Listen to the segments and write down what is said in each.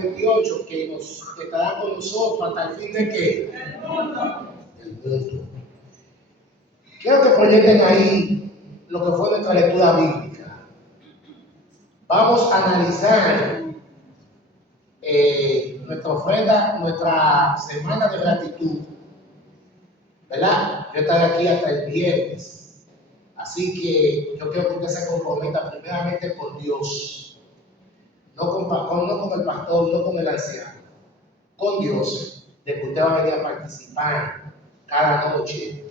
28, que nos estará con nosotros hasta el fin de ¿qué? El mundo. Quiero que proyecten ahí lo que fue nuestra lectura bíblica. Vamos a analizar nuestra ofrenda, nuestra semana de gratitud, ¿verdad? Yo estaré aquí hasta el viernes, así que yo quiero que usted se comprometa primeramente con Dios, no con el pastor, no con el anciano, con Dios, de que usted va a venir a participar cada noche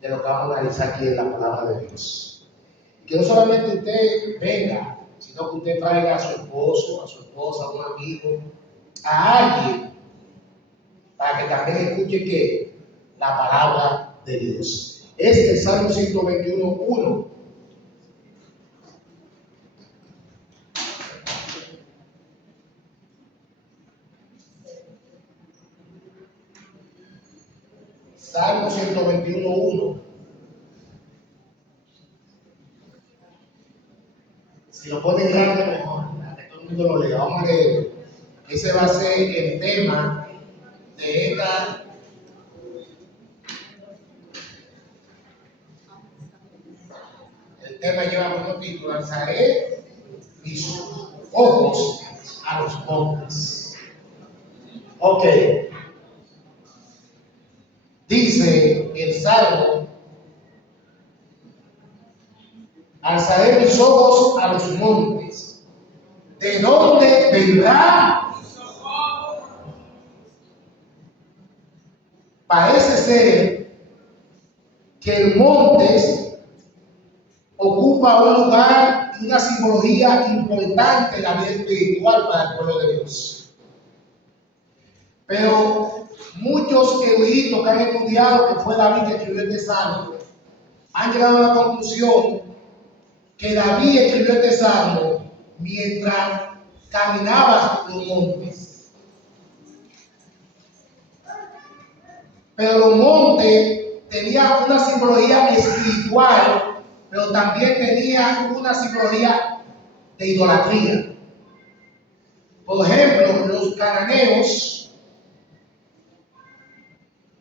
de lo que vamos a analizar aquí en la palabra de Dios. Que no solamente usted venga, sino que usted traiga a su esposo, a su esposa, a un amigo, a alguien, para que también escuche que la palabra de Dios. Este es Salmo 121:1. Salmo 121:1. Si lo ponen grande, mejor, para que todo el mundo lo lea. Vamos a leer. Ese va a ser el tema de esta. El tema lleva como título: alzaré mis ojos a los montes. Ok. Dice el Salmo: alzaré mis ojos a los montes. ¿De dónde vendrá? Parece ser que el monte ocupa un lugar y una simbología importante en la vida espiritual para el pueblo de Dios. Pero muchos eruditos que han estudiado que fue David que escribió este salmo han llegado a la conclusión que David escribió este salmo mientras caminaba los montes. Pero los montes tenían una simbología espiritual, pero también tenían una simbología de idolatría. Por ejemplo, los cananeos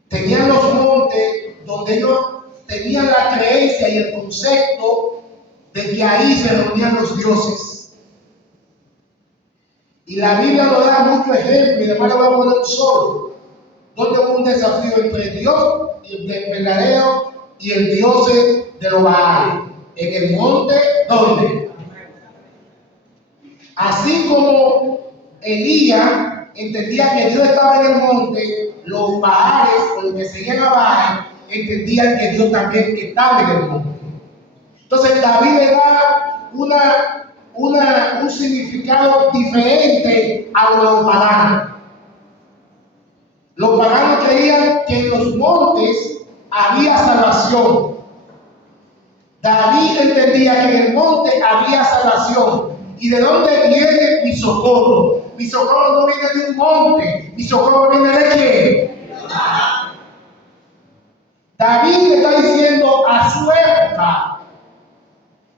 tenían los montes donde ellos tenían la creencia y el concepto de que ahí se reunían los dioses. Y la Biblia nos da muchos ejemplos, y además le voy a poner un solo, donde hubo un desafío entre Dios y el verdadero y el dios de los Baales. En el monte, ¿dónde? Así como Elías entendía que Dios estaba en el monte, los Baales, o los que seguían a Baal, entendían que Dios también estaba en el monte. Entonces David le da un significado diferente a los paganos. Los paganos creían que en los montes había salvación. David entendía que en el monte había salvación. ¿Y de dónde viene mi socorro? Mi socorro no viene de un monte. Mi socorro viene de quién. David le está diciendo a su época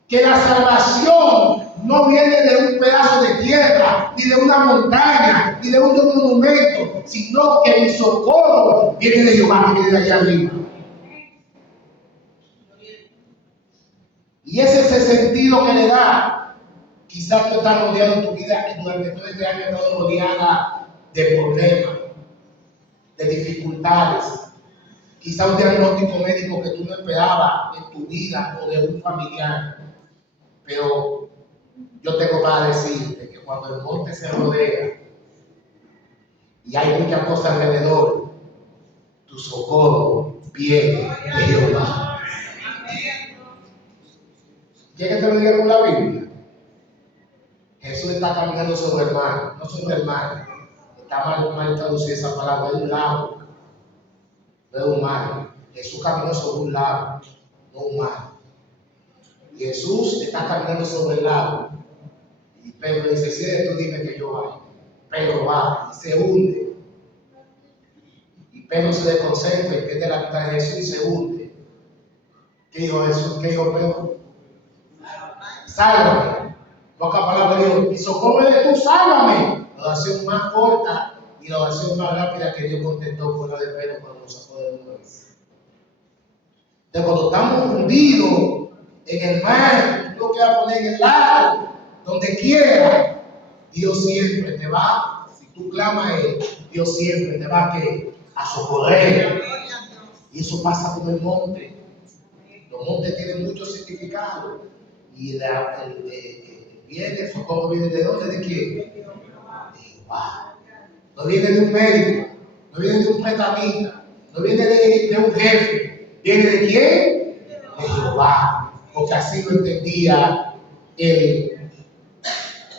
que la salvación no viene de un pedazo de tierra, ni de una montaña, ni de un monumento, sino que el socorro viene de Jehová, que viene de allá arriba. Y ese es el sentido que le da. Quizás tú estás rodeado en tu vida durante todo este año, estás rodeada de problemas, de dificultades. Quizás un diagnóstico médico que tú no esperabas en tu vida o de un familiar. Pero yo tengo para decirte que cuando el monte se rodea y hay muchas cosas alrededor, tu socorro viene de Jehová. ¿Quiere que te lo diga con la Biblia? Jesús está caminando sobre el mar, no sobre el mar. Está mal traducida esa palabra, es un lago, no es un mar. Jesús caminó sobre un lago, no un mar. Y Jesús está caminando sobre el lago. Y Pedro dice: si eres tú, dime que yo vaya. Pedro va y se hunde. Y Pedro se desconcentra y pierde la mitad de Jesús y se hunde. ¿Qué dijo Jesús? ¿Qué dijo Pedro? Sálvame. Pocas palabras dijo: mi socorro eres tú, sálvame. No La oración más corta y la oración más rápida que Dios contestó fue la de Pedro cuando nos sacó de una vez. Entonces, cuando estamos hundidos en el mar, uno que va a poner en el lago, donde quiera, Dios siempre te va, si tú clamas a Él, Dios siempre te va a socorrer. Y eso pasa con el monte. Los montes tienen mucho significado. Y el socorro viene de dónde, de quién? De Jehová. No viene de un médico, no viene de un prestamista, no viene de un jefe. ¿Viene de quién? De Jehová. Porque así lo entendía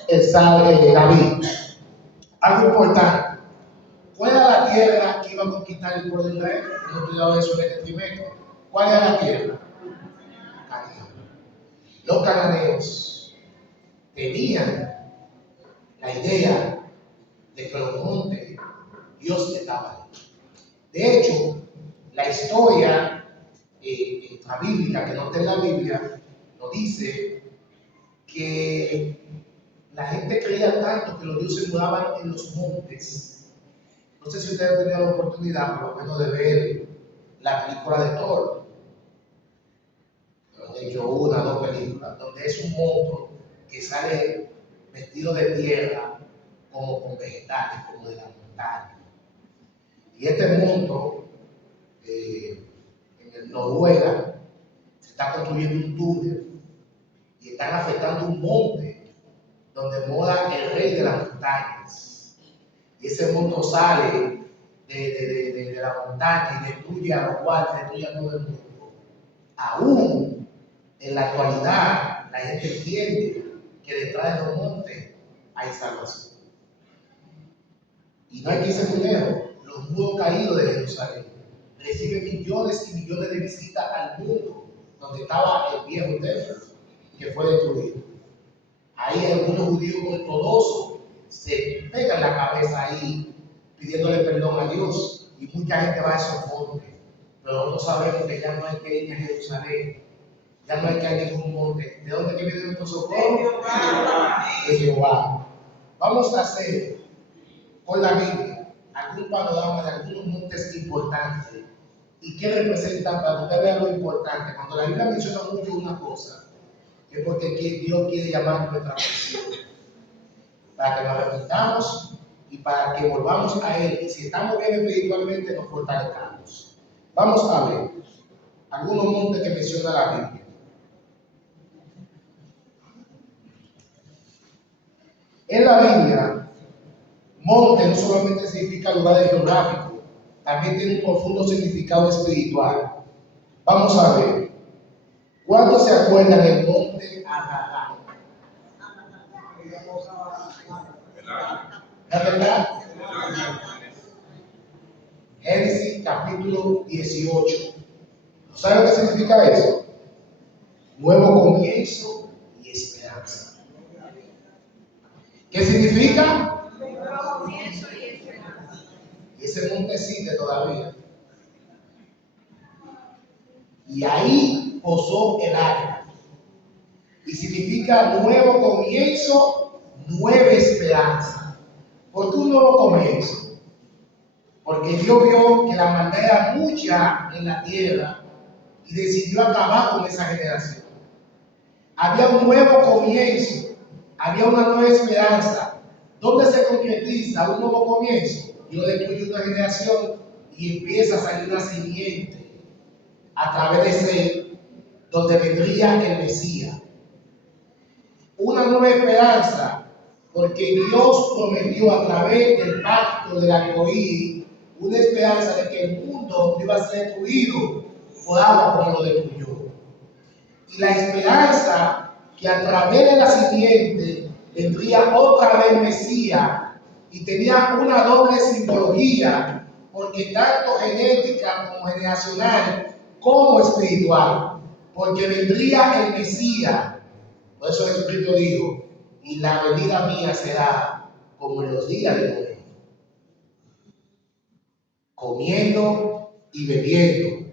David. Algo importante. ¿Cuál era la tierra que iba a conquistar el pueblo de Israel? Hemos estudiado eso en este trimestre. ¿Cuál era la tierra? Canaán. Los cananeos tenían la idea de que los montes Dios estaba ahí. De hecho, la historia extrabíblica que no está en la Biblia nos dice que la gente creía tanto que los dioses moraban en los montes. No sé si ustedes han tenido la oportunidad, por lo menos, de ver la película de Thor. He hecho una o dos películas, donde es un monstruo que sale vestido de tierra, como con vegetales, como de la montaña. Y este monstruo, en Noruega, se está construyendo un túnel y están afectando un monte donde mora el rey de las montañas. Y ese monstruo sale de la montaña y destruye a los guardias, destruye a todo el mundo. Aún en la actualidad, la gente entiende que detrás de los montes hay salvación. Y no hay que irse muy lejos. Los muros caídos de Jerusalén reciben millones y millones de visitas al mundo, donde estaba el viejo templo que fue destruido. Ahí algunos judíos ortodoxos se pegan la cabeza ahí pidiéndole perdón a Dios, y mucha gente va a esos montes. Pero nosotros sabemos que ya no hay que ir a Jerusalén, ya no hay que ir a ningún monte. ¿De dónde viene nuestro socorro? De Jehová. Vamos a hacer con la Biblia algún panorama de algunos montes importantes y qué representan para que usted vea lo importante. Cuando la Biblia menciona mucho una cosa, es porque Dios quiere llamar nuestra atención, para que nos arrepintamos y para que volvamos a Él. Y si estamos bien espiritualmente, nos fortalezcamos. Vamos a ver algunos montes que menciona la Biblia. En la Biblia, monte no solamente significa lugar geográfico, también tiene un profundo significado espiritual. Vamos a ver. ¿Cuántos se acuerdan del monte Ararat? ¿La verdad? Génesis capítulo 18. ¿Saben qué significa eso? Nuevo comienzo y esperanza. ¿Qué significa? Nuevo comienzo y esperanza. Y ese monte existe todavía. Y ahí posó el arca. Y significa nuevo comienzo, nueva esperanza. ¿Por qué un nuevo comienzo? Porque Dios vio que la maldad era mucha en la tierra y decidió acabar con esa generación. Había un nuevo comienzo, había una nueva esperanza. ¿Dónde se concretiza un nuevo comienzo? Dios destruye una generación y empieza a salir una simiente a través de ese, donde vendría el Mesías. Una nueva esperanza, porque Dios prometió a través del pacto del arcoíris una esperanza de que el mundo iba a ser destruido por agua como lo destruyó. Y la esperanza que a través de la simiente vendría otra vez Mesías, y tenía una doble simbología, porque tanto genética como generacional como espiritual, porque vendría el Mesías. Por eso Jesucristo dijo: y la venida mía será como en los días de Noé, comiendo y bebiendo.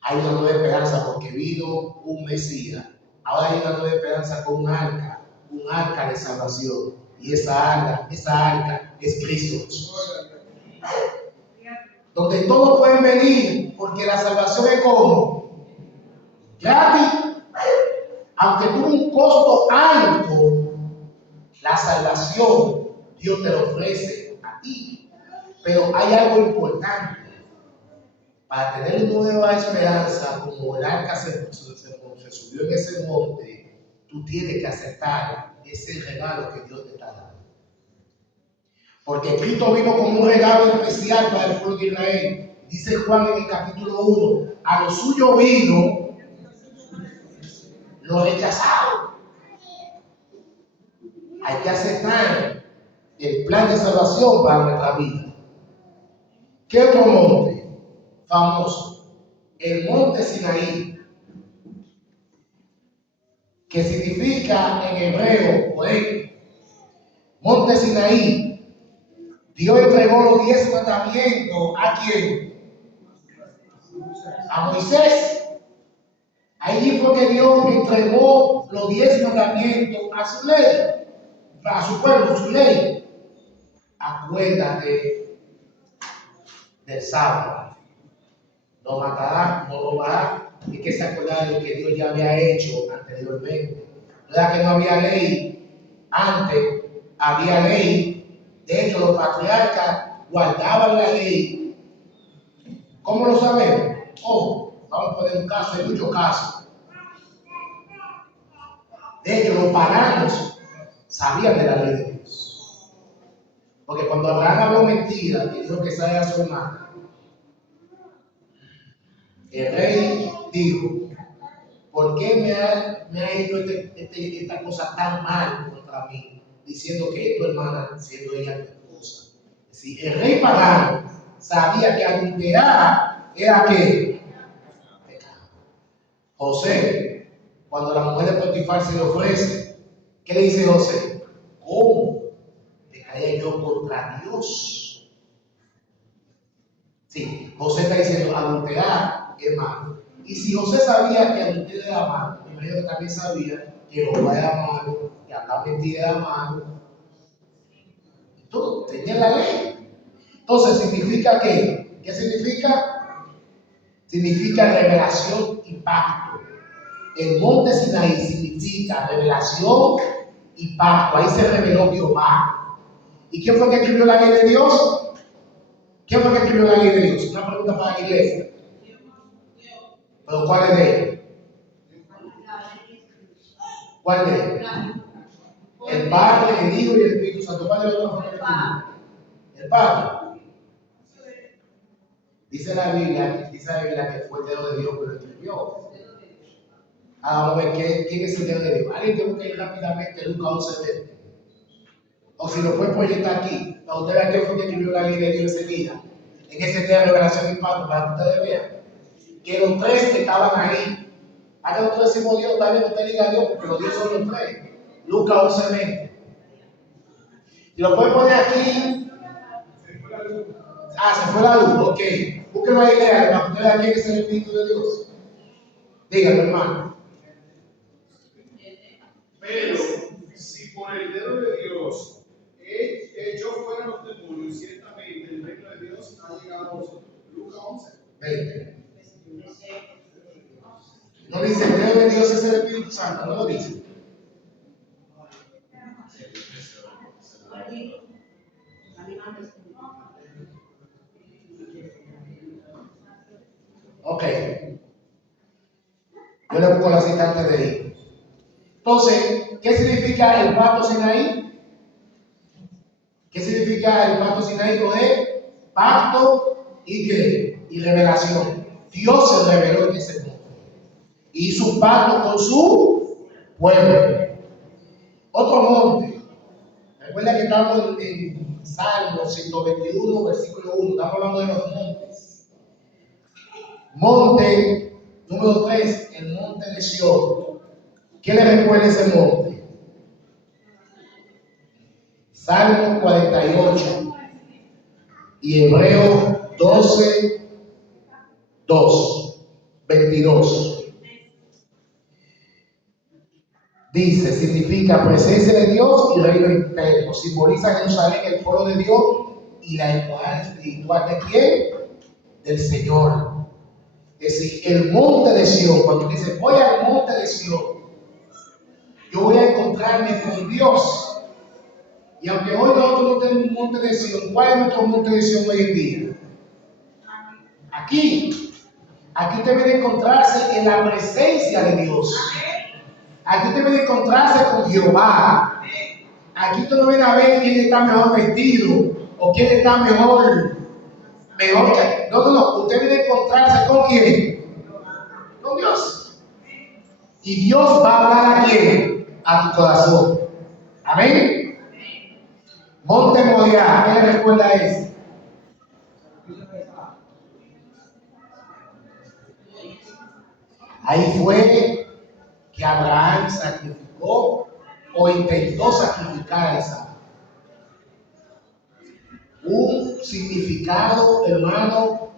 Hay una nueva esperanza porque vino un Mesías. Ahora hay una nueva esperanza con un arca de salvación. Y esa arca es Cristo Jesús. Donde todos pueden venir, porque la salvación es como gratis, aunque tuvo un costo alto. La salvación Dios te lo ofrece a ti. Pero hay algo importante. Para tener nueva esperanza, como el arca se subió en ese monte, tú tienes que aceptar ese regalo que Dios te está dando. Porque Cristo vino como un regalo especial para el pueblo de Israel. Dice Juan en el capítulo 1, a lo suyo vino, lo rechazaron. Hay que aceptar el plan de salvación para nuestra vida. ¿Qué otro monte famoso? El monte Sinaí, que significa en hebreo, monte Sinaí. Dios entregó los 10 mandamientos ¿a quién? A Moisés. Allí fue que Dios entregó los 10 mandamientos a su ley, a su pueblo, su ley. Acuérdate del sábado. No matarás, no robarás. Y que se acordara de lo que Dios ya había hecho anteriormente. No era que no había ley. Antes había ley. De hecho, los patriarcas guardaban la ley. ¿Cómo lo sabemos? Vamos a poner un caso, hay muchos casos. De hecho, los paganos sabían de la ley de Dios. Porque cuando Abraham habló mentira y dijo que esa era su hermana, el rey dijo: ¿por qué me ha hecho esta cosa tan mal contra mí? Diciendo que es tu hermana, siendo ella tu esposa. Si el rey pagano sabía que adulterar era que pecado. José, cuando la mujer de Potifar se le ofrece, ¿qué le dice José? ¿Cómo te caía yo contra Dios? Sí, José está diciendo adulterar es malo. Y si José sabía que adulterar era malo, me imagino que también sabía que robar era malo, que hablar mentira era malo. Todo tenía la ley. Entonces, ¿significa qué? ¿Qué significa? Significa revelación y pacto. El monte Sinaí significa revelación y pacto. Ahí se reveló Jehová. ¿Y quién fue que escribió la ley de Dios? ¿Quién fue que escribió la ley de Dios? Una pregunta para la iglesia. ¿Pero cuál es de él? ¿Cuál de él? El Padre, el Hijo y el Espíritu Santo. ¿Cuál de los dos fue que escribió? El Padre. Dice la Biblia que fue el dedo de Dios que lo escribió. Vamos a ver quién es el dedo de Dios. Alguien que busque rápidamente Lucas 11:20. O si lo puede proyectar aquí, para ustedes vean quién fue que escribió la ley de Dios ese día. En ese día de revelación y pacto, para que ustedes vean que los tres que estaban ahí. Acá nosotros decimos Dios, tal vez usted diga Dios, porque los Dios son los tres. Lucas 11:20. Si lo puede poner aquí. Se fue la luz, ok. Búsquenlo ahí, para que ustedes vean quién es el Espíritu de Dios. Díganlo, hermano. Pero si por el dedo de Dios echó fuera los demonios, ciertamente el reino de Dios ha llegado a vosotros. Lucas 11:20. No dice el dedo de Dios es el Espíritu Santo, no lo dice. Ok. Yo le busco la cita antes de ir. Entonces, ¿qué significa el pacto Sinaí? ¿Qué significa el pacto Sinaí? Pacto y qué? Y revelación. Dios se reveló en ese mundo. Y hizo un pacto con su pueblo. Otro monte. Recuerda que estamos en Salmo 121, versículo 1. Estamos hablando de los montes. Monte número 3, el monte de Sion. ¿Qué le recuerda ese monte? Salmo 48 y Hebreo 12, 2, 22. Dice, significa presencia de Dios y reino interno. Simboliza Jerusalén, el pueblo de Dios y la igualdad espiritual de quién? Del Señor. Es decir, el monte de Sión. Cuando dice voy al monte de Sión, yo voy a encontrarme con Dios. Y aunque hoy nosotros no tenemos un monte de Sión, ¿cuál es nuestro monte de Sión hoy en día? Aquí. Aquí usted debe encontrarse en la presencia de Dios. Aquí usted debe encontrarse con Jehová. Aquí usted no viene a ver quién está mejor vestido o quién está mejor que. No. Usted debe encontrarse con quién. Con Dios. Y Dios va a hablar a quién. A tu corazón. Amén. Monte Moriah, ¿qué le recuerda eso? Ahí fue que Abraham sacrificó o intentó sacrificar a Isaac. Un significado, hermano,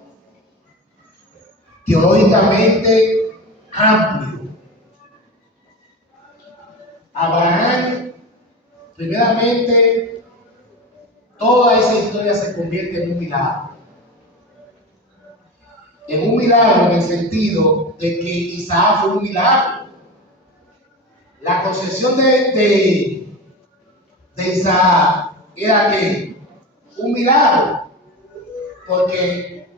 teológicamente amplio. Abraham, primeramente, toda esa historia se convierte en un milagro. En un milagro en el sentido de que Isaac fue un milagro. La concepción de Isaac era que un milagro, porque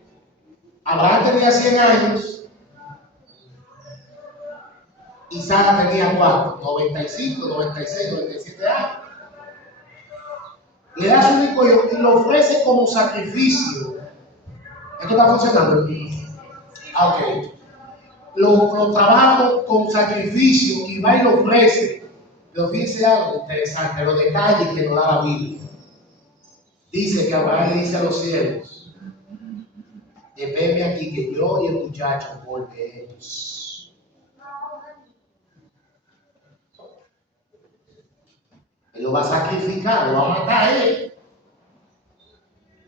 Abraham tenía 100 años, Isaac tenía ¿cuánto? 95, 96, 97 años. Le da su único hijo y lo ofrece como sacrificio. ¿Esto está funcionando? Ok. Lo trabaja con sacrificio y va y lo ofrece. Pero fíjense algo interesante, los detalles que nos da la Biblia. Dice que Abraham le dice a los siervos: venme aquí que yo y el muchacho volveremos. Él lo va a sacrificar, lo va a matar a él.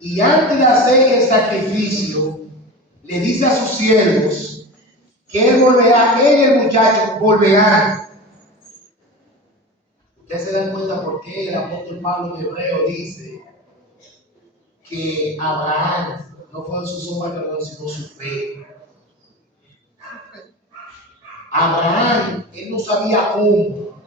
Y antes de hacer el sacrificio, le dice a sus siervos que él volverá, él y el muchacho volverán. Ustedes se dan cuenta por qué el apóstol Pablo en Hebreo dice que Abraham no fue su obra, sino su fe. Abraham, él no sabía cómo,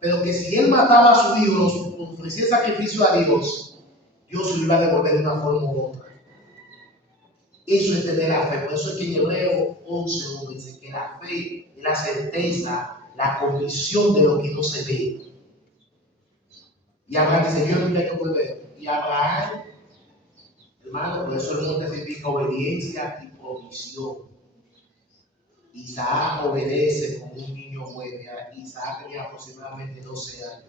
pero que si él mataba a su hijo, lo ofrecía sacrificio a Dios, Dios se lo iba a devolver de una forma u otra. Eso es tener la fe. Por eso es que en Hebreo 11:1 dice que la fe es la certeza, la convicción de lo que no se ve. Y Abraham dice: yo nunca hay que volver. Y Abraham, hermano, por eso el monte significa obediencia y provisión. Isaac obedece como un niño obedece. Isaac tenía aproximadamente 12 años.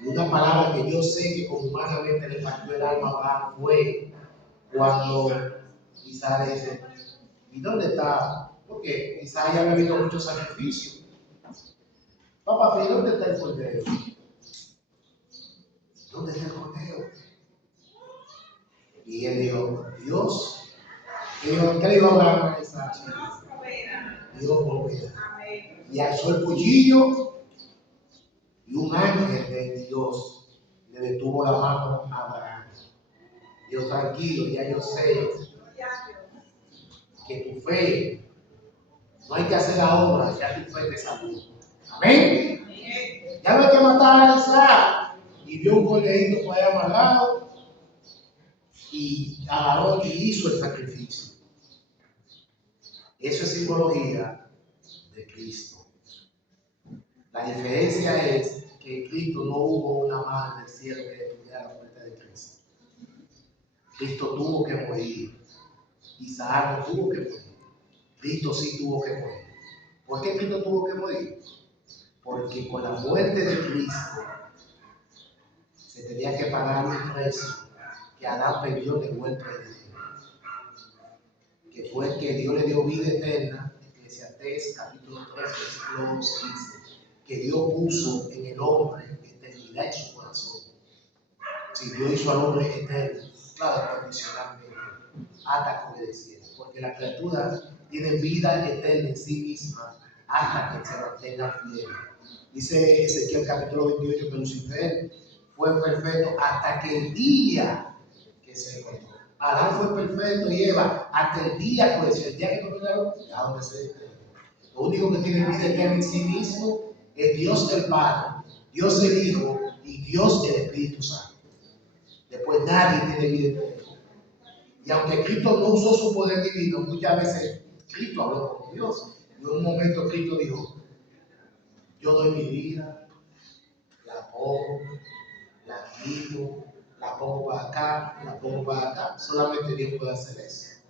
Y una palabra que yo sé que como humanamente le partió el alma a Abraham fue cuando Isaac le dice: ¿y dónde está? Porque Isaac ya había visto muchos sacrificios. Papá, pero ¿dónde está el cordero? ¿Dónde está el cordero? Y él dijo: Dios. Y dijo: ¿qué le dijo Abraham a Isaac? Dios proveerá. Y alzó el cuchillo y un ángel de Dios le detuvo la mano a Abraham. Dios, tranquilo, ya yo sé que tu fe, no hay que hacer la obra, ya tu fe te salvó. Amén. Ya no hay que matar a Isaac. Y vio un corderito por ahí amarrado y agarró y hizo el sacrificio. Eso es simbología de Cristo. La diferencia es que en Cristo no hubo una mano del cielo que detuviera la muerte de Cristo. Cristo tuvo que morir. Isaac no tuvo que morir. Cristo sí tuvo que morir. ¿Por qué Cristo tuvo que morir? Porque con la muerte de Cristo se tenía que pagar un precio que Adán perdió de vuelta de Dios, que fue que Dios le dio vida eterna. Eclesiastés capítulo 3 versículo 11 dice que Dios puso en el hombre eternidad en su corazón. Si Dios hizo al hombre eterno, claro, condicionalmente, hasta que obedeciera, porque la criatura tiene vida eterna en sí misma hasta que se mantengan fieles. Dice Ezequiel capítulo 28 que Lucifer fue perfecto hasta que el día que se encontró. Adán fue perfecto y Eva hasta el día que decía, el día que encontraron, ya donde se detuvo. Lo único que tiene vida eterna en sí mismo es Dios el Padre, Dios el Hijo y Dios el Espíritu Santo. Después nadie tiene vida eterna. Y aunque Cristo no usó su poder divino, muchas veces Cristo habló con Dios. En un momento Cristo dijo, yo doy mi vida, la pongo, la quito, la pongo para acá, la pongo para acá. Solamente Dios puede hacer eso.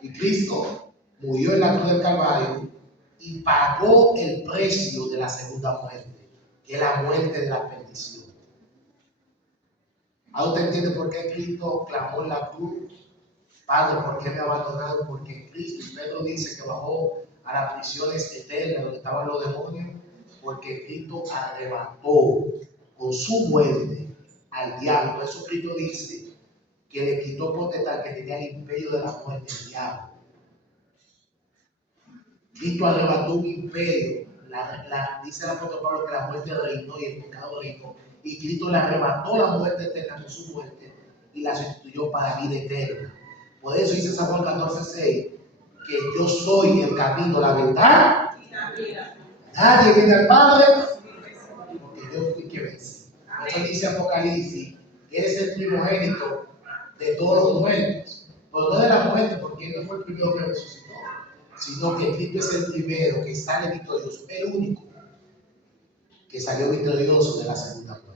Y Cristo murió en la cruz del Calvario y pagó el precio de la segunda muerte, que es la muerte de la perdición. ¿Ahora usted entiende por qué Cristo clamó en la cruz? Padre, ¿por qué me ha abandonado? Porque Cristo, y Pedro dice que bajó a las prisiones eternas donde estaban los demonios, porque Cristo arrebató con su muerte al diablo. Por eso Cristo dice que le quitó potestad, que tenía el imperio de la muerte, el diablo. Cristo arrebató un imperio. Dice el apóstol Pablo que la muerte reinó y el pecado reinó. Y Cristo le arrebató la muerte eterna con su muerte y la sustituyó para vida eterna. Por eso dice San Juan 14:6 que yo soy el camino, la verdad y la vida. Nadie viene al Padre porque yo fui que vencí. Eso dice Apocalipsis, que eres el primogénito de todos los muertos. Pero no de la muerte, porque él no fue el primero que resucitó, sino que Cristo es el primero que sale victorioso, el único que salió victorioso de la segunda muerte.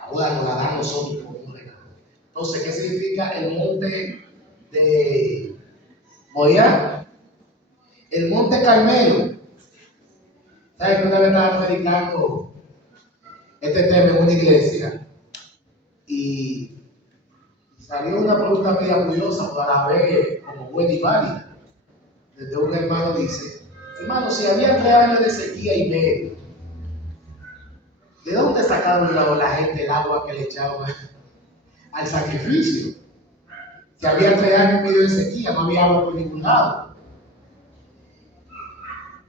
Ahora nos la da a nosotros como un regalo. Entonces, ¿qué significa el monte de Moriah? El monte Carmelo. ¿Sabes que una vez estaba predicando este tema en una iglesia? Y salió una pregunta media curiosa, pero a la vez como buena y válida. Desde un hermano dice, hermano, si había 3 años de sequía y medio, ¿de dónde sacaron la gente el agua que le echaban al sacrificio? Si había 3 años y medio de sequía, no había agua por ningún lado.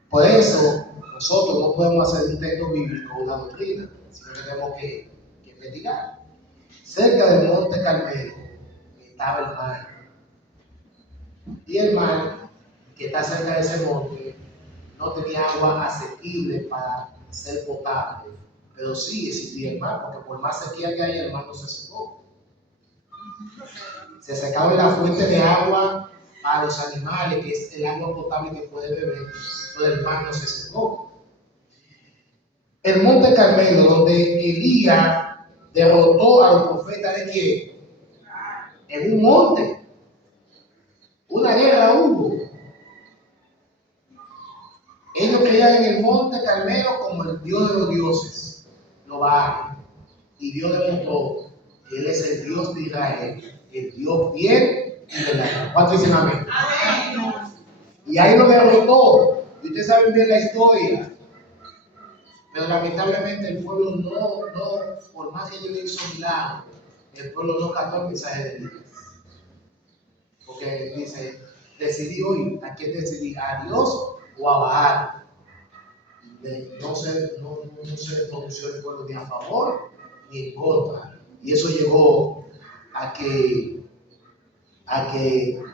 Por eso, nosotros no podemos hacer un texto bíblico o una doctrina, sino que tenemos que investigar. Cerca del monte Carmelo estaba el mar. Y el mar, que está cerca de ese monte, no tenía agua asequible para ser potable. Pero sí existía el mar, porque por más sequía que haya, el mar no se secó. Se secaba la fuente de agua para los animales, que es el agua potable que puede beber, pero el mar no se secó. El monte Carmelo, donde Elías derrotó a los profetas de quién? En un monte. Una guerra hubo. Ellos creían en el monte Carmelo como el Dios de los dioses, los Baales. Y Dios demostró que Él es el Dios de Israel, el Dios fiel y verdadero. ¿Cuántos dicen amén? Amén. Y ahí lo derrotó. Y ustedes saben bien la historia. Pero lamentablemente el pueblo no, por más que Dios hizo milagros, el pueblo no captó el mensaje de Dios. Porque dice, decidí hoy, ¿a quién decidí? ¿A Dios o a Baal? No se pronunció el pueblo ni a favor ni en contra. Y eso llevó a que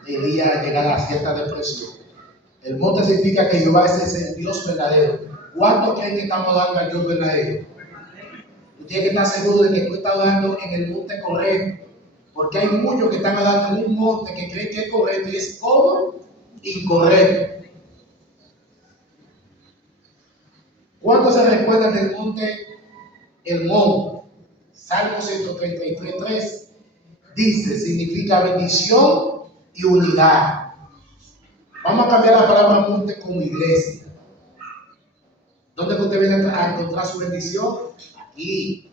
Elías llegara a cierta depresión. El monte significa que Jehová es el Dios verdadero. ¿Cuántos creen que estamos dando al Dios verdadero? Tú tienes que estar seguro de que tú estás dando en el monte correcto. Porque hay muchos que están dando en un monte que creen que es correcto y es todo incorrecto. ¿Cuántos se recuerdan del monte Hermón? Salmo 133:3 dice, significa bendición y unidad. Vamos a cambiar la palabra monte como iglesia. ¿Dónde usted viene a encontrar su bendición? Aquí.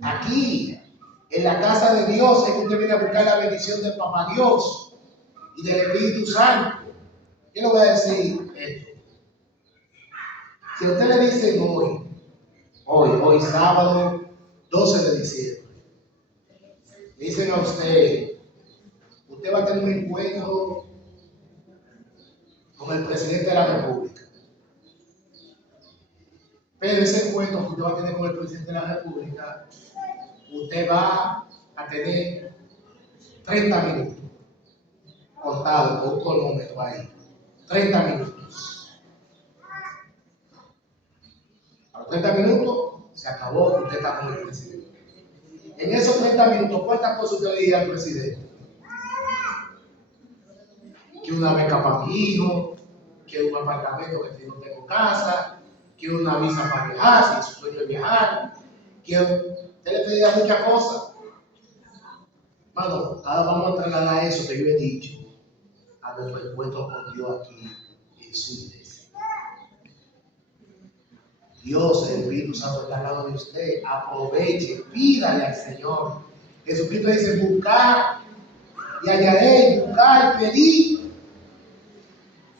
Aquí. En la casa de Dios es que usted viene a buscar la bendición del Papá Dios y del Espíritu Santo. Yo le voy a decir esto. Si a usted le dicen hoy sábado 12 de diciembre, le dicen a usted va a tener un encuentro con el presidente de la República. Pero ese encuentro que usted va a tener con el presidente de la República, usted va a tener 30 minutos contados con un cronómetro ahí. 30 minutos. A los 30 minutos se acabó, usted está con el presidente. En esos 30 minutos, ¿cuántas cosas usted le diría al presidente? Que una beca para mi hijo, que un apartamento que no tengo casa, que una visa para viajar, si su sueño es viajar, que usted le pediría muchas cosas. Bueno, ahora vamos a trasladar eso que yo he dicho a nuestro encuentro con Dios aquí en su iglesia. Dios, el Espíritu Santo está al lado de usted. Aproveche, pídale al Señor. Jesucristo dice: buscar y hallaréis, buscar y pedir.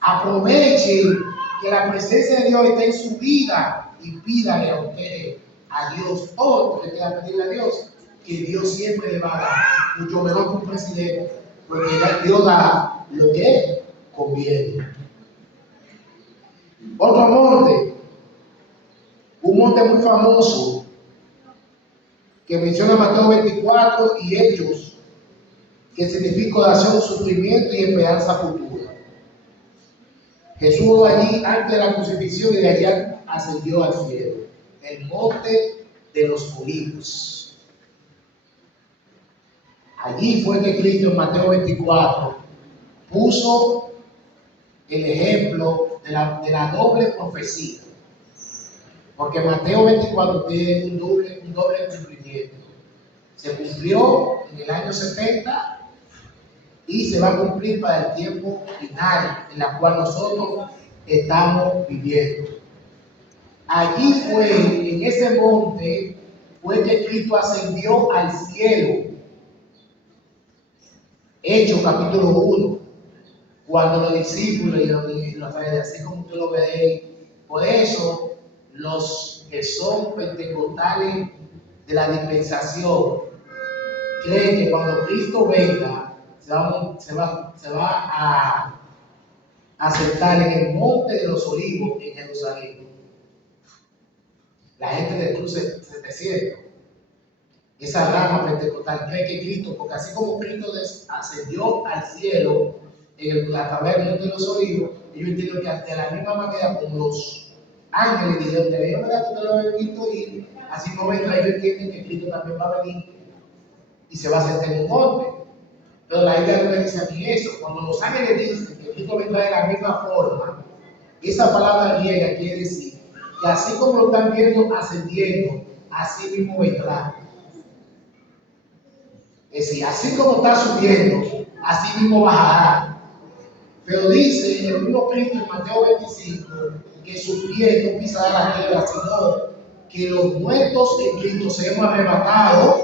Aproveche que la presencia de Dios está en su vida y pídale a usted, a Dios, todo lo que quiera pedirle a Dios, que Dios siempre le va a dar, mucho mejor que un presidente, porque Dios da lo que conviene. Otro monte, un monte muy famoso que menciona Mateo 24 y Hechos, que significa oración, sufrimiento y esperanza futura. Jesús allí antes de la crucifixión y de allá ascendió al cielo, el monte de los olivos. Allí fue que Cristo en Mateo 24 puso el ejemplo de la doble profecía. Porque Mateo 24 tiene un doble cumplimiento. Se cumplió en el año 70 y se va a cumplir para el tiempo final en la cual nosotros estamos viviendo. Allí fue, en ese monte, fue que Cristo ascendió al cielo. Hechos capítulo 1, cuando los discípulos y los así como usted lo veréis. Por eso, los que son pentecostales de la dispensación creen que cuando Cristo venga, se va a sentar en el monte de los olivos en Jerusalén. La gente del Club 700, esa rama pentecostal, cree que Cristo, porque así como Cristo ascendió al cielo a través del monte de los olivos, ellos entienden que de la misma manera como los ángeles dijeron: de la verdad que ustedes lo habían visto ir, así como ellos entienden que Cristo también va a venir y se va a sentar en un monte. Pero la Biblia no le dice aquí eso. Cuando los ángeles dicen que Cristo vendrá de la misma forma, esa palabra griega quiere decir que así como lo están viendo ascendiendo, así mismo vendrá. Es decir, así como está subiendo, así mismo bajará. Pero dice el mismo Cristo en Mateo 25 que sus pies no pisarán la tierra, sino que los muertos en Cristo seremos arrebatados.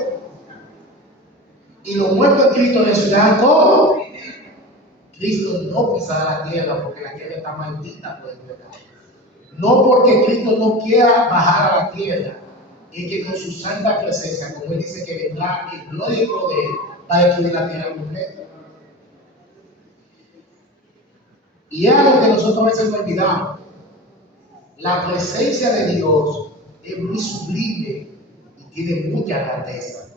Y los muertos en Cristo resucitarán. ¿Cómo? Cristo no pisará la tierra porque la tierra está maldita por el pecado. No porque Cristo no quiera bajar a la tierra, es que con su santa presencia, como él dice que vendrá en gloria y poder, va a destruir la tierra completa. Y es algo que nosotros a veces no olvidamos. La presencia de Dios es muy sublime y tiene mucha grandeza.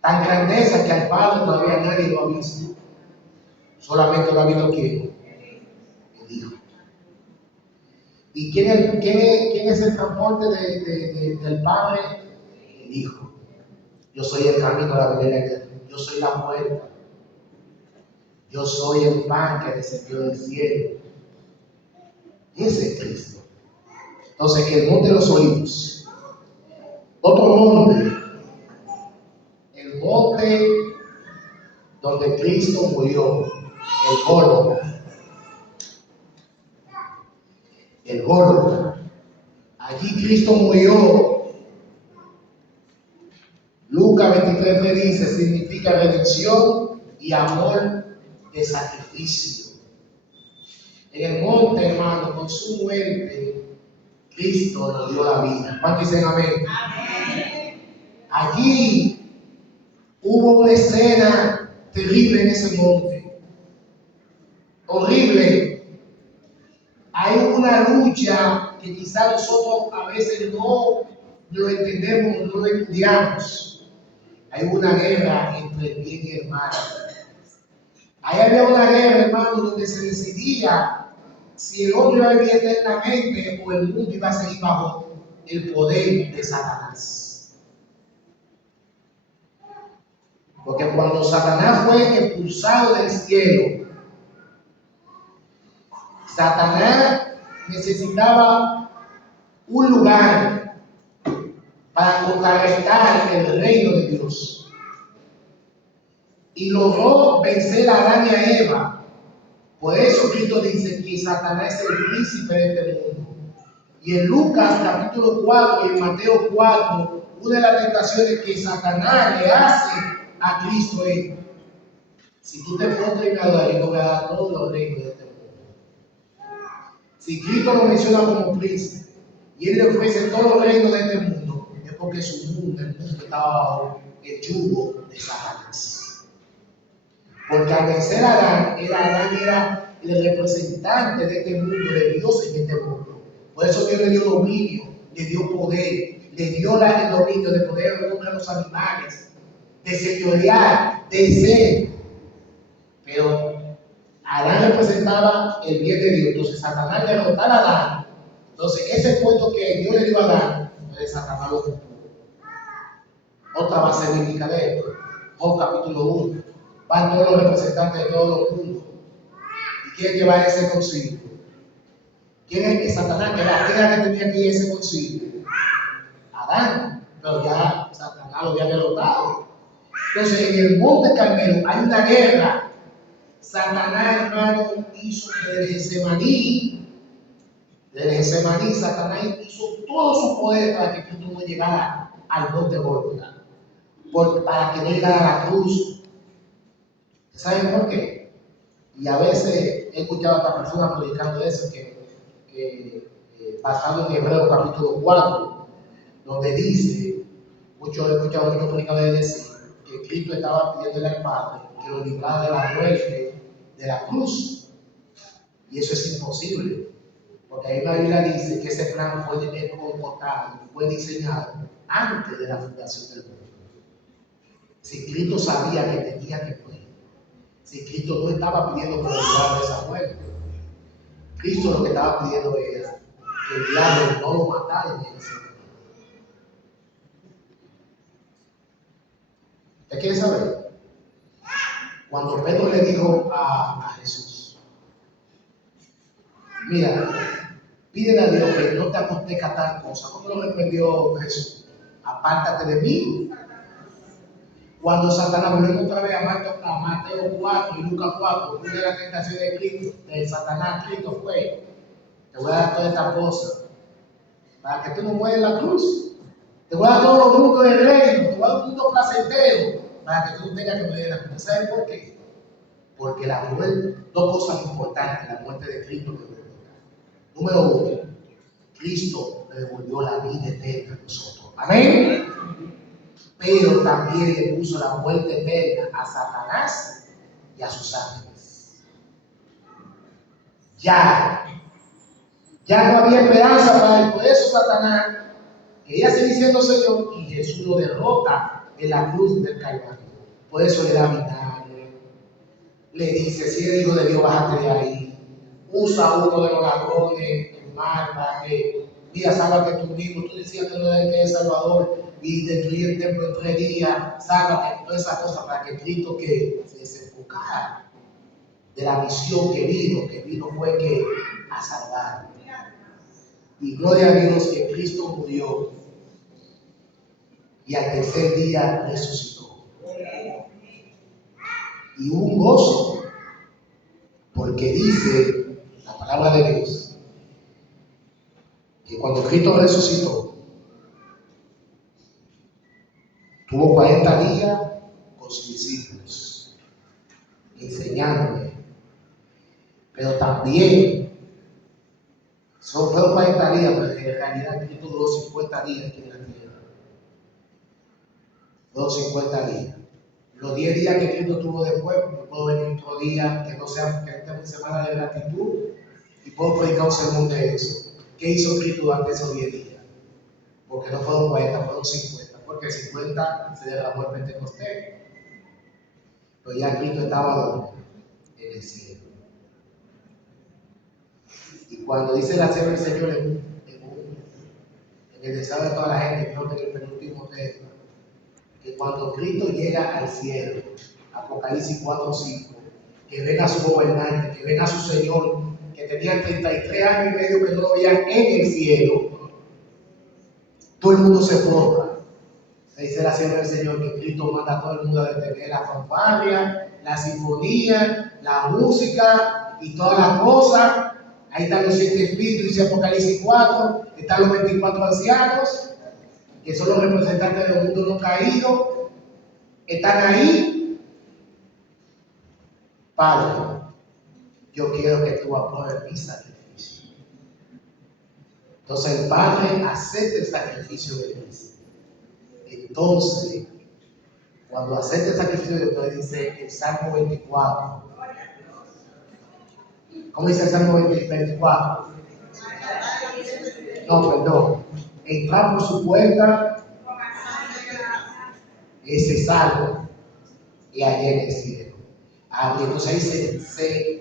Tan grandeza que al Padre todavía nadie lo ha visto. Solamente lo ha visto ¿quién? El Hijo. ¿Y quién es el transporte del Padre? El Hijo. Yo soy el camino, la verdad y la vida. Yo soy la puerta. Yo soy el pan que descendió del cielo. Ese es Cristo. Entonces, que el monte de los olivos. Otro monte. El monte donde Cristo murió. El Gólgota. El Gólgota. Allí Cristo murió. Lucas 23 dice, significa redención y amor de sacrificio. En el monte, hermano, con su muerte, Cristo nos dio la vida. ¿Cuántos dicen amén? Amén. Allí hubo una escena terrible en ese monte, horrible. Hay una lucha que quizá nosotros a veces no lo entendemos, no lo estudiamos. Hay una guerra entre el bien y el mal. Ahí había una guerra, hermano, donde se decidía si el hombre iba a vivir eternamente o el mundo iba a seguir bajo el poder de Satanás. Porque cuando Satanás fue expulsado del cielo, Satanás necesitaba un lugar para contrarrestar el reino de Dios. Y logró vencer a Adán y a Eva. Por eso Cristo dice que Satanás es el príncipe de este mundo. Y en Lucas capítulo 4 y en Mateo 4, una de las tentaciones que Satanás le hace a Cristo es: si tú te postres y me adoras, yo te voy a dar todos los reinos de este mundo. Si Cristo lo menciona como príncipe y él le ofrece todos los reinos de este mundo, es porque su mundo, el mundo estaba bajo el yugo de Satanás. Porque al vencer a Adán era el representante de este mundo, de Dios en este mundo. Por eso Dios le dio dominio, le dio poder, le dio el dominio de poder contra los animales, de señorear, de ser. Pero Adán representaba el bien de Dios. Entonces Satanás derrotar a Adán. Entonces ese puesto que Dios le dio a Adán, pues Satanás lo ocupó. Otra base bíblica de esto, Job capítulo 1. Van todos los representantes de todos los mundos. ¿Y quién lleva a ese concilio? ¿Quién es que Satanás? ¿Quién era que tenía que ir a ese concilio? Adán. Pero ya Satanás lo había derrotado. Entonces en el monte Carmelo hay una guerra. Satanás, hermano, hizo desde Getsemaní, Satanás hizo todo su poder para que Cristo no llegara al monte Gólgota, para que no llegara a la cruz. ¿Saben por qué? Y a veces he escuchado a otras personas predicando eso, basado en Hebreos capítulo 4, donde dice, he escuchado muchos predicadores decir que Cristo estaba pidiéndole al Padre que lo librara de la muerte de la cruz. Y eso es imposible, porque ahí la Biblia dice que ese plan fue concordado, fue diseñado antes de la fundación del mundo. Si Cristo sabía que tenía que morir, si Cristo no estaba pidiendo que lo librara de esa muerte, Cristo lo que estaba pidiendo era que el diablo no lo matara en ese momento. ¿Usted quiere saber? Cuando Pedro le dijo a Jesús: mira, pídele a Dios que no te acontezca tal cosa. ¿Cómo lo reprendió Jesús? Apártate de mí. Cuando Satanás, volvemos otra vez a Mateo 4 y Lucas 4, una de las tentaciones de Cristo, de Satanás, Cristo fue: te voy a dar toda esta cosa para que tú no mueras en la cruz. Te voy a dar todos los mundos del reino, te voy a dar un mundo placentero para que tú no tengas que morir en la cruz. ¿Sabes por qué? Porque la muerte, dos cosas importantes, la muerte de Cristo. Número uno, Cristo le devolvió la vida eterna a nosotros. Amén. Pero también le puso la muerte eterna a Satanás y a sus ángeles. Ya no había esperanza para él. Por eso Satanás quería seguir siendo Señor y Jesús lo derrota en la cruz del Calvario. Por eso le da vinagre. Le dice: si eres hijo de Dios, bájate de ahí. Usa a uno de los ladrones el mal para que, mira, sálvate tú mismo. Tú decías que no eres el Salvador y destruir el templo en 3 días. Sálvate, todas esas cosas para que Cristo que se desenfocara de la misión que vino fue que a salvar. Y gloria a Dios que Cristo murió y al tercer día resucitó. Y hubo un gozo, porque dice la palabra de Dios que cuando Cristo resucitó, tuvo 40 días con sus discípulos, enseñándole. Pero también, fueron 40 días, pero en realidad Cristo duró 50 días aquí en la tierra. Fueron 50 días. Los 10 días que Cristo tuvo después, yo puedo venir otro día que no sea una semana de gratitud y puedo predicar un sermón de eso. ¿Qué hizo Cristo durante esos 10 días? Porque no fueron 40, fueron 50. Porque 50 se derramó el Pentecostés. Pero ya Cristo estaba en el cielo. Y cuando dice la cena del Señor en el deseo de toda la gente, creo que en el penúltimo texto, que cuando Cristo llega al cielo, Apocalipsis 4:5, que ven a su gobernante, que ven a su Señor, que tenía 33 años y medio que no lo veían en el cielo, todo el mundo se forma. Se dice la cena del Señor que Cristo manda a todo el mundo a detener la fanfarria, la sinfonía, la música y todas las cosas. Ahí están los 7 espíritus, dice Apocalipsis 4, están los 24 ancianos, que son los representantes del mundo no caído, están ahí. Padre, yo quiero que tú apruebes mi sacrificio. Entonces el Padre acepta el sacrificio de Cristo. Entonces, cuando acepta el sacrificio de Dios, dice el Salmo 24. ¿Cómo dice el Salmo 24? No, perdón. Entrar por su puerta, ese salvo, y allá en el cielo. Y entonces ahí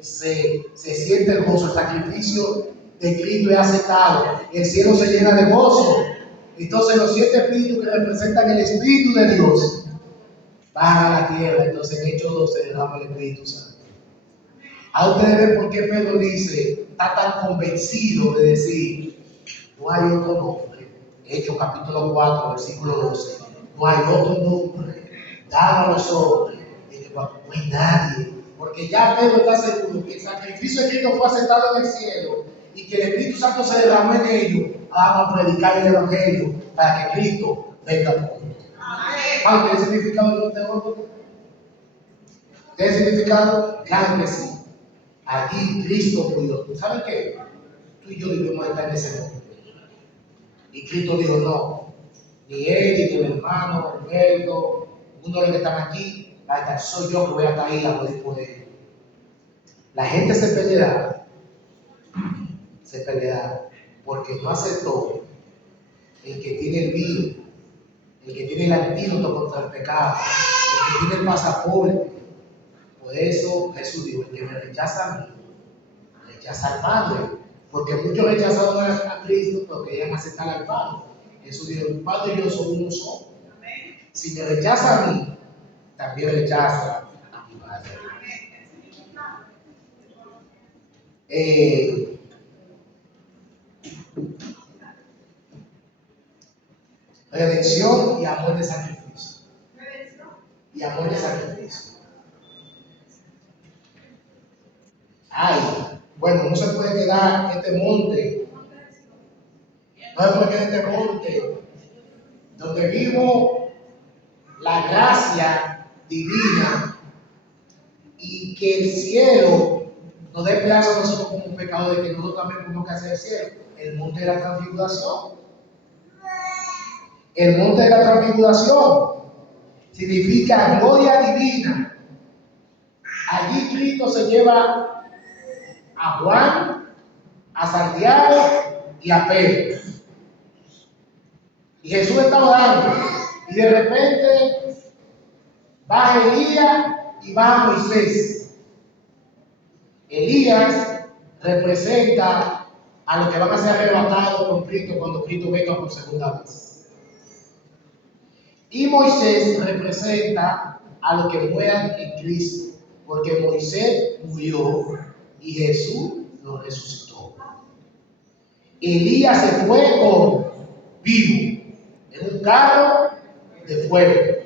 se siente el gozo, el sacrificio de Cristo es aceptado. El cielo se llena de gozo. Entonces los 7 espíritus que representan el Espíritu de Dios bajan a la tierra. Entonces en Hechos 2 se derrama el Espíritu Santo. A ustedes ven por qué Pedro dice, está tan convencido de decir, no hay otro nombre. Hechos capítulo 4, versículo 12. No hay otro nombre dado a los hombres, no hay nadie. Porque ya Pedro está seguro que el sacrificio de Cristo fue aceptado en el cielo y que el Espíritu Santo se derramó en ellos. Vamos a predicar el Evangelio para que Cristo venga por nosotros. ¿Qué es el significado de otro? ¿Qué es el significado? Claro que sí. Allí Cristo murió. ¿Saben qué? Tú y yo debemos estar en ese momento. Y Cristo dijo, no, ni él, ni tu hermano, Alberto, ninguno de los que están aquí, va a estar, soy yo que voy a estar ahí a morir por él. La gente se peleará, porque no aceptó el que tiene el virus, el que tiene el antídoto contra el pecado, el que tiene el pasaporte. Por eso Jesús dijo, el que me rechaza a mí, rechaza al Padre. Porque muchos rechazaron a Cristo, pero querían aceptar al Padre. Jesús dijo, el Padre y yo somos uno solo. Si me rechaza a mí, también rechaza a mi Padre. Redención y amor de sacrificio. Y amor de sacrificio. Ay, bueno, no se puede quedar en este monte. No se puede quedar en este monte donde vivo la gracia divina y que el cielo nos dé plazo a nosotros como pecadores, que nosotros también tenemos que hacer el cielo. El monte de la transfiguración. El monte de la transfiguración significa gloria divina. Allí Cristo se lleva a Juan, a Santiago y a Pedro. Y Jesús está orando. Y de repente baja Elías y baja Moisés. Elías representa a los que van a ser arrebatados con Cristo cuando Cristo venga por segunda vez. Y Moisés representa a los que mueran en Cristo, porque Moisés murió y Jesús lo resucitó. Elías se fue con vivo en un carro de fuego.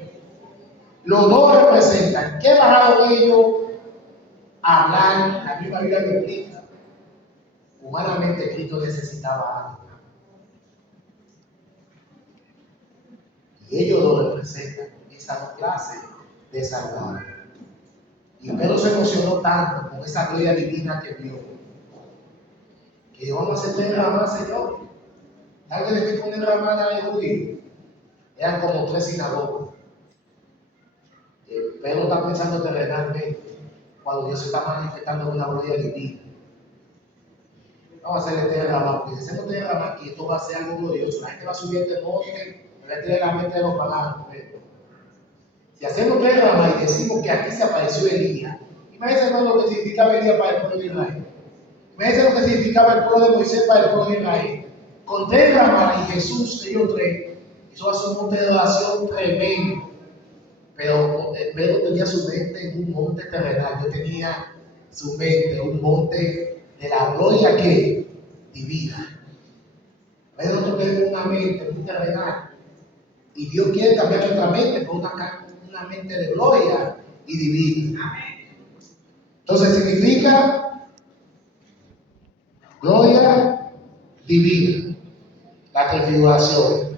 Los dos representan. ¿Qué bajaron ellos a hablar? La misma Biblia lo explica. Humanamente Cristo necesitaba algo. Y ellos lo representan, esa dos clases de salvados. Y Pedro se emocionó tanto con esa gloria divina que vio, que dijo, vamos a hacer derramar, Señor. ¿Alguien le dijo una derramada de judíos? Eran como 3 sinagogas. Pedro está pensando terrenalmente cuando Dios se está manifestando en una gloria divina. Vamos a hacerle tierra, porque si hacemos tierra aquí, esto va a ser algo glorioso. La gente va a subir este monte, va a tener la mente de los paganos. Si hacemos tierra y decimos que aquí se apareció Elías, imagínense lo que significaba Elías para el pueblo de Israel. Imagínense lo que significaba el pueblo de Moisés para el pueblo de Israel. Con tierra y Jesús, ellos tres, eso va a ser un monte de oración tremendo. Pero Pedro tenía su mente en un monte terrenal. Yo tenía su mente en un monte de la gloria que divina. Pero nosotros tenemos una mente muy terrenal. Y Dios quiere cambiar nuestra mente por una mente de gloria y divina. Entonces significa gloria divina. La transfiguración.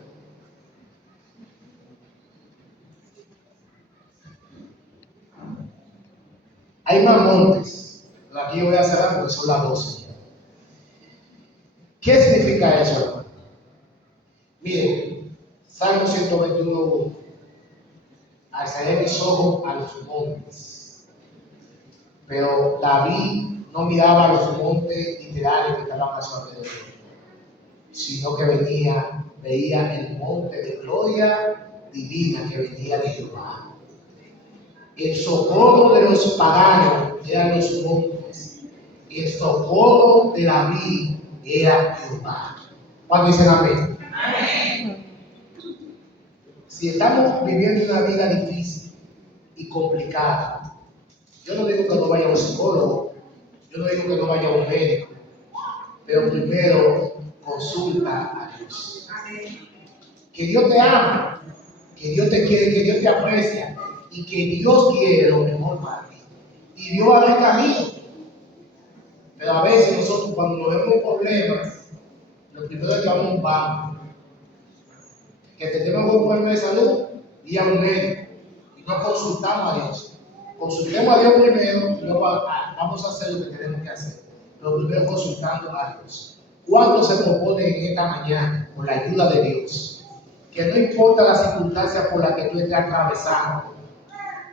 Hay más montes, pero aquí yo voy a cerrar porque son las 12. ¿Qué significa eso, hermano? Miren, Salmo 121:1. Alzaré mis ojos a los montes. Pero David no miraba a los montes literales que estaban a su alrededor, sino que veía el monte de gloria divina que venía de Jehová. El socorro de los paganos eran los montes. El socorro de David era Jehová. ¿Cuántos dicen amén? Amén. Si estamos viviendo una vida difícil y complicada, yo no digo que no vaya a un psicólogo, yo no digo que no vaya a un médico, pero primero consulta a Dios. Que Dios te ama, que Dios te quiere, que Dios te aprecia y que Dios quiere lo mejor para ti. Y Dios va a dar camino. Pero a veces nosotros cuando nos vemos problemas, lo primero es que vamos a un banco, que tenemos un problema de salud y a un médico y no consultamos a Dios. Consultemos a Dios primero y luego vamos a hacer lo que tenemos que hacer. Pero primero consultando a Dios. ¿Cuánto se propone en esta mañana con la ayuda de Dios? Que no importa la circunstancia por la que tú estés atravesando,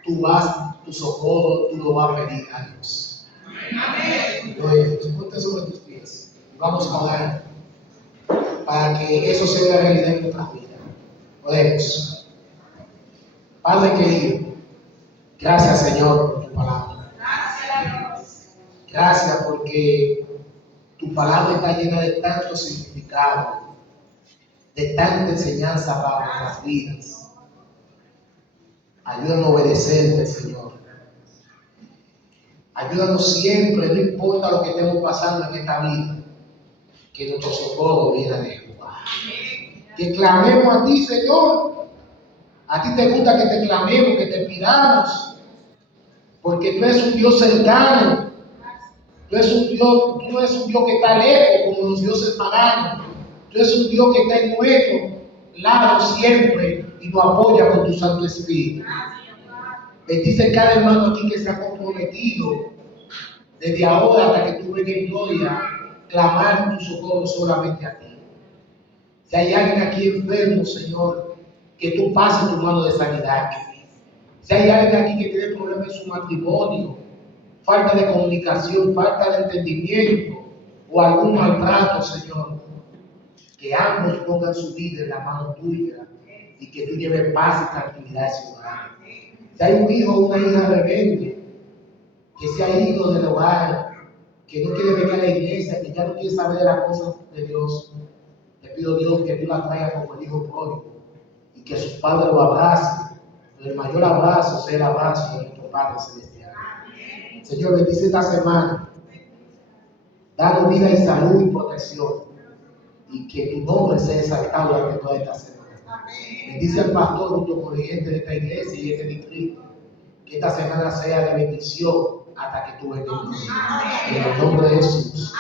tu socorro, tú lo vas a pedir a Dios. Amén. Ponte sobre tus pies y vamos a orar para que eso sea realidad en nuestra vida. Oremos. Padre querido, gracias Señor por tu palabra. Gracias porque tu palabra está llena de tanto significado, de tanta enseñanza para nuestras vidas. Ayúdanos a obedecerte, Señor. Ayúdanos siempre, no importa lo que estemos pasando en esta vida, que nuestro socorro viene de Jehová. Que clamemos a ti, Señor. A ti te gusta que te clamemos, que te pidamos, porque tú eres un Dios cercano. Tú eres un Dios que está lejos, como los dioses paganos. Tú eres un Dios que está en nuestro lado siempre y nos apoya con tu Santo Espíritu. Bendice cada hermano aquí que se ha comprometido desde ahora hasta que tú vengas en gloria, clamar tu socorro solamente a ti. Si hay alguien aquí enfermo, Señor, que tú pases tu mano de sanidad. Si hay alguien aquí que tiene problemas en su matrimonio, falta de comunicación, falta de entendimiento o algún maltrato, Señor, que ambos pongan su vida en la mano tuya y que tú lleves paz y tranquilidad a su hogar. Si hay un hijo o una hija rebelde que se ha ido del hogar, que no quiere venir a la iglesia, que ya no quiere saber de las cosas de Dios, te pido Dios que tú la traigas como el hijo pródigo y que sus padres lo abracen. Pero el mayor abrazo sea el abrazo de nuestro Padre Celestial. Señor, bendice esta semana. Danos vida y salud y protección. Y que tu nombre sea exaltado durante toda esta semana. Bendice al pastor junto con el gente de esta iglesia y este distrito. Que esta semana sea de bendición hasta que tú vengas. En el nombre de Jesús.